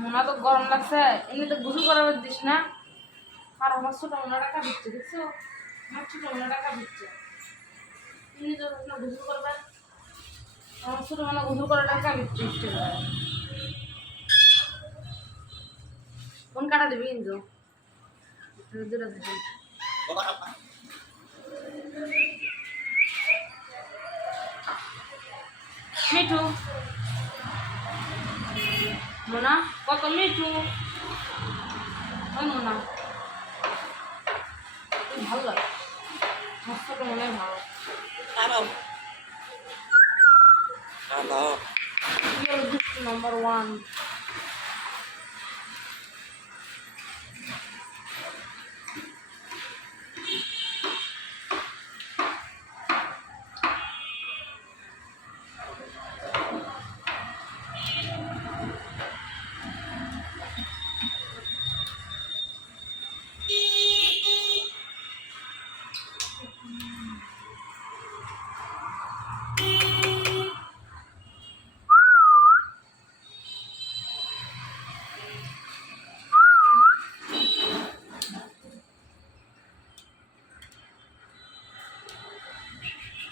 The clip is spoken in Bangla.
মোনা তো গরম লাগছে, এমনিতে গোসল করাবার দিস না। আর আমার ছোট মোনা টাকা দিচ্ছে, দেখছো? আমার ছোট মোনা টাকা দিচ্ছে, এমনি তো গোসল করবেন। আমার ছোট মোনা গোসল করার টাকা দিচ্ছে ইচ্ছে করে। কোন কাটা দিবি কিন্তু দুটা দেখেন। মিঠু মোনা কত মিঠু, ওই মোনা ভালো লাগে, আমার ছোট মনে ভালো। Halo. You're just number one.